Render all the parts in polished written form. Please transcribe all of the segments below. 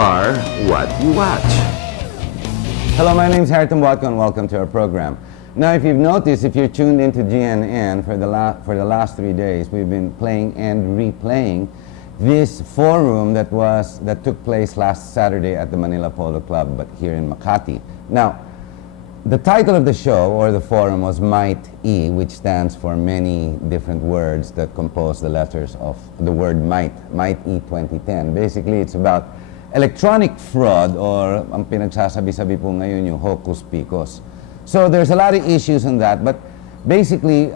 are what you watch. Hello, my name is Harriton Watko and welcome to our program. Now, if you've noticed, if you're tuned into GNN for the last 3 days, we've been playing and replaying this forum that took place last Saturday at the Manila Polo Club, but here in Makati. Now, the title of the show, or the forum, was Might E, which stands for many different words that compose the letters of the word Might E 2010. Basically, it's about electronic fraud, or ang pinagsasabi-sabi po ngayon yung hocus pocus. So there's a lot of issues on that, but basically,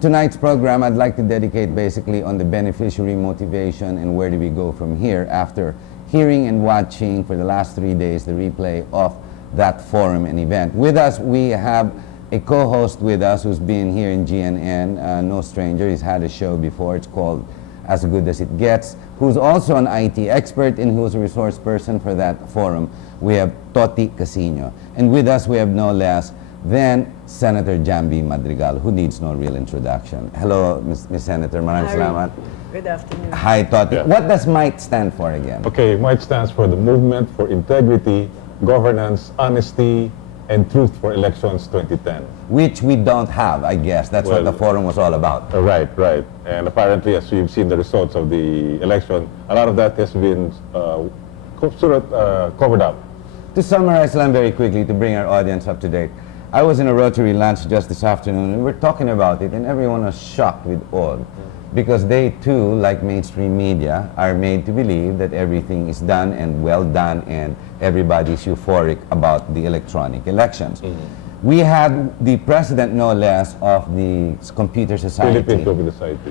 tonight's program I'd like to dedicate basically on the beneficiary motivation and where do we go from here after hearing and watching for the last 3 days the replay of that forum and event. With us, we have a co-host with us who's been here in GNN, no stranger. He's had a show before. It's called As Good As It Gets, who's also an IT expert and who's a resource person for that forum. We have Toti Casiño. And with us, we have no less than Senator Jamby Madrigal, who needs no real introduction. Hello, Ms. Senator. Maraming salamat. Good afternoon. Hi, Toti. Yeah. What does MIGHT stand for again? Okay, MIGHT stands for the Movement for Integrity, Governance, Honesty, and Truth for Elections 2010. Which we don't have, I guess. That's what Well, the forum was all about. Right. And apparently, as we've seen the results of the election, a lot of that has been covered up. To summarize lang very quickly, to bring our audience up to date, I was in a Rotary lunch just this afternoon, and we're talking about it, and everyone was shocked with awe. Because they too, like mainstream media, are made to believe that everything is done and well done and everybody's euphoric about the electronic elections. We had the president, no less, of the Computer Society,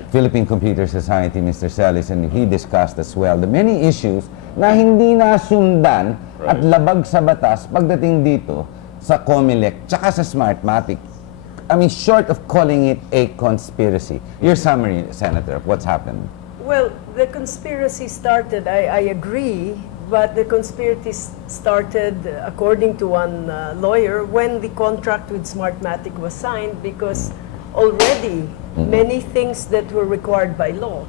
Philippine Computer Society, Mr. Celis, and he discussed as well the many issues na hindi nasundan at labag sa batas pagdating dito sa COMELEC tsaka sa Smartmatic. I mean, short of calling it a conspiracy. Your summary, Senator, of what's happened? Well, the conspiracy started, I agree, but the conspiracy started, according to one lawyer, when the contract with Smartmatic was signed, because already many things that were required by law,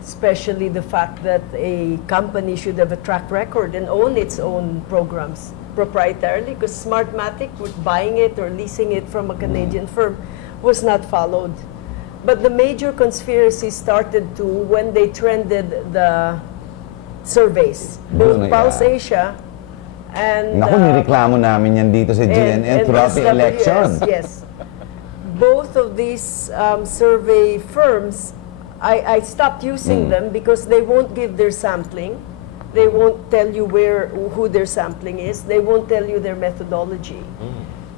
especially the fact that a company should have a track record and own its own programs proprietarily, because Smartmatic, buying it or leasing it from a Canadian firm, was not followed. But the major conspiracy started when they trended the surveys, both Pulse Asia and Naku, nireklamo namin yan dito sa GNN throughout the election. Yes. Both of these survey firms, I stopped using them because they won't give their sampling. They won't tell you who their sampling is. They won't tell you their methodology.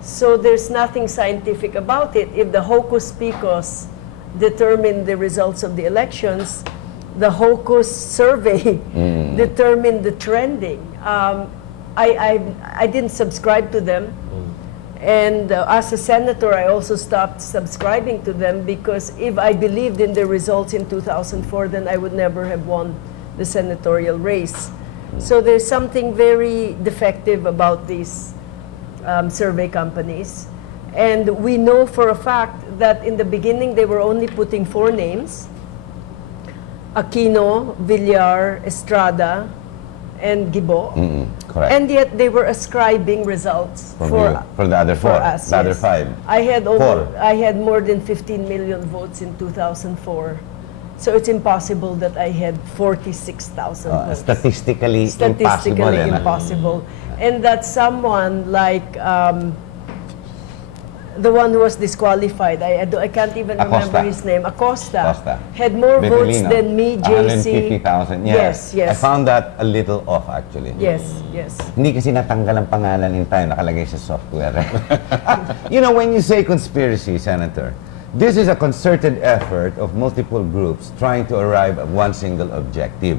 So there's nothing scientific about it. If the hocus pocus determined the results of the elections, the hocus survey determined the trending. I didn't subscribe to them. And as a senator, I also stopped subscribing to them because if I believed in the results in 2004, then I would never have won the senatorial race. So there's something very defective about these survey companies. And we know for a fact that in the beginning they were only putting 4 names: Aquino, Villar, Estrada, and Gibo. Correct. And yet they were ascribing results for the other 4, us, the other yes. 5. I had more than 15 million votes in 2004. So it's impossible that I had 46,000 votes. Statistically impossible. And that someone like the one who was disqualified, I can't even remember his name, Acosta, had more votes than me, JC. 150,000, yes. I found that a little off actually. Yes. Hindi kasi natanggal ang pangalan in time, nakalagay sa software. You know, when you say conspiracy, Senator, this is a concerted effort of multiple groups trying to arrive at one single objective.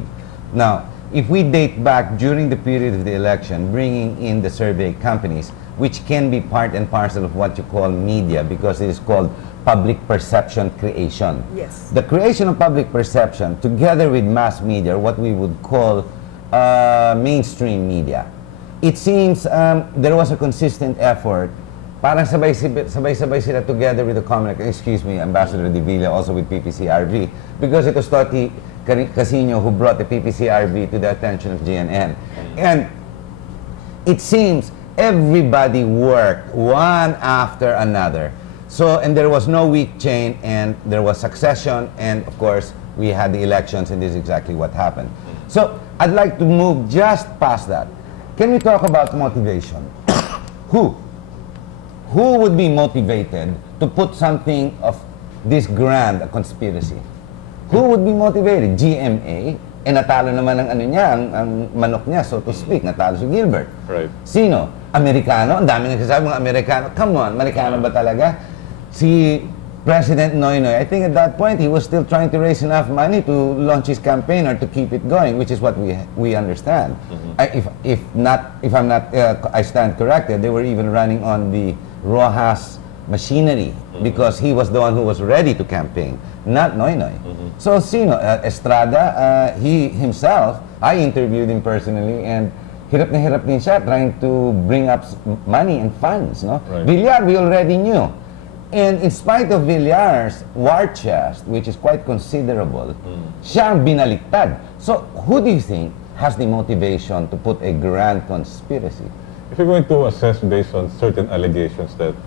Now, if we date back during the period of the election, bringing in the survey companies, which can be part and parcel of what you call media, because it is called public perception creation. Yes. The creation of public perception, together with mass media, what we would call mainstream media. It seems there was a consistent effort. Parang sabay-sabay sila together with the Ambassador De Villa, also with PPCRV, because it was Toti Casiño who brought the PPCRB to the attention of GNN. And it seems everybody worked one after another. So, and there was no weak chain, and there was succession, and of course, we had the elections, and this is exactly what happened. So, I'd like to move just past that. Can we talk about motivation? Who would be motivated to put something of this grand a conspiracy? Who would be motivated? GMA? Eh, natalo naman ang ano niya, ang manok niya, so to speak, natalo si Gilbert. Right. Sino? Amerikano? Ang dami nagsasabi mga Amerikano. Come on, Amerikano ba talaga? Si President Noynoy, I think at that point, he was still trying to raise enough money to launch his campaign or to keep it going, which is what we understand. If I'm not, I stand corrected, they were even running on the Rojas machinery because he was the one who was ready to campaign, not Noynoy. So sino? Estrada, he himself, I interviewed him personally, and hirap na hirap din siya trying to bring up money and funds, no? Right. Villar, we already knew. And in spite of Villar's war chest, which is quite considerable, siya ang binaliktad. So who do you think has the motivation to put a grand conspiracy? If you're going to assess based on certain allegations that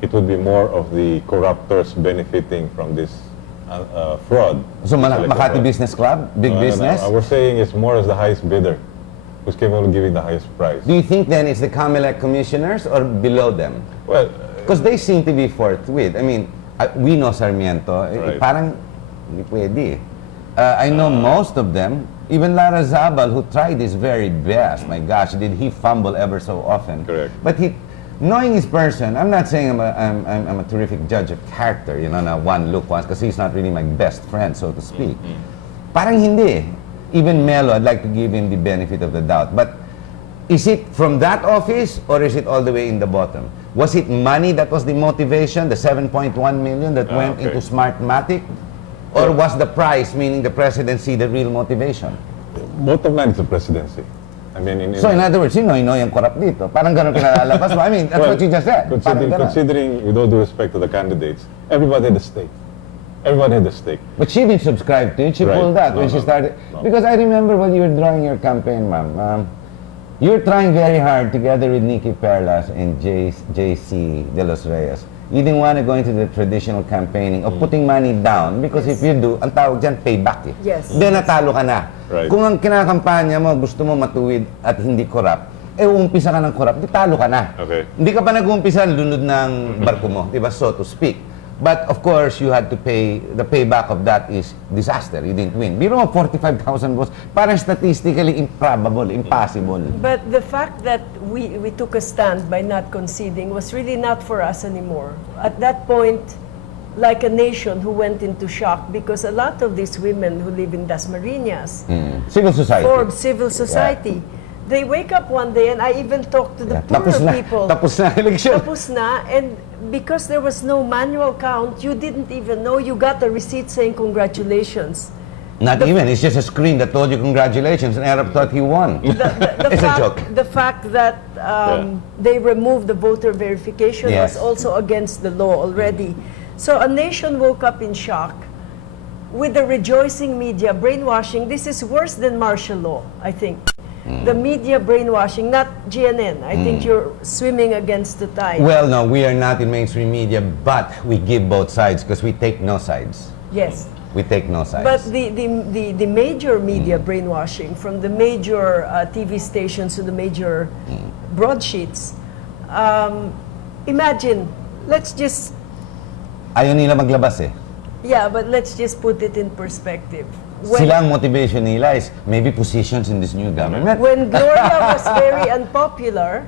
it would be more of the corruptors benefiting from this fraud. So Makati Business Club, big business? No. We're saying it's more as the highest bidder who's capable of giving the highest price. Do you think then it's the COMELEC commissioners or below them? Well, because they seem to be forthwith. I mean, we know Sarmiento, Right. parang hindi pwede. I know most of them. Even Lara Zabal, who tried his very best, my gosh, did he fumble ever so often. Correct. But knowing his person, I'm not saying I'm a terrific judge of character, you know, na one look once, because he's not really my best friend, so to speak. Parang hindi. Even Melo, I'd like to give him the benefit of the doubt. But is it from that office, or is it all the way in the bottom? Was it money that was the motivation, the 7.1 million that went into Smartmatic? Or was the prize, meaning the presidency, the real motivation? bottom line is the presidency. I mean, So in other words, you know yung corrupt dito. Parang ganun pinalalabas mo. I mean, that's what you just said. Considering, with all due respect to the candidates, everybody had a stake. Everybody had a stake. But she didn't subscribe to it. She pulled that when she started. Because I remember when you were drawing your campaign, ma'am. You were trying very hard together with Nikki Perlas and JC De Los Reyes. You didn't want to go into the traditional campaigning of putting money down because if you do, ang tawag dyan, payback eh. Yes. Then natalo ka na. Right. Kung ang kinakampanya mo, gusto mo matuwid at hindi corrupt, eh uumpisa ka ng corrupt, di talo ka na. Okay. Hindi ka pa nag-uumpisa, lunod ng barko mo, di ba, so to speak. But of course, you had to pay, the payback of that is disaster. You didn't win. Biro mo 45,000 votes, parang statistically improbable, impossible. But the fact that we took a stand by not conceding was really not for us anymore. At that point, like a nation who went into shock because a lot of these women who live in Dasmariñas, Civil society. Forbes, civil society, they wake up one day, and I even talked to the poorer people. Tapos na election. Tapos na, and because there was no manual count, you didn't even know. You got a receipt saying congratulations. Not even. It's just a screen that told you congratulations, and Arab thought he won. It's a joke. The fact that they removed the voter verification was also against the law already. So a nation woke up in shock with the rejoicing media brainwashing. This is worse than martial law, I think. The media brainwashing, not GNN. I think you're swimming against the tide. Well, no, we are not in mainstream media, but we give both sides because we take no sides. Yes. We take no sides. But the major media brainwashing, from the major TV stations to the major broadsheets, imagine, let's just... Ayaw nila maglabas eh. Yeah, but let's just put it in perspective. Sila ang motivation nila is maybe positions in this new government. When Gloria was very unpopular,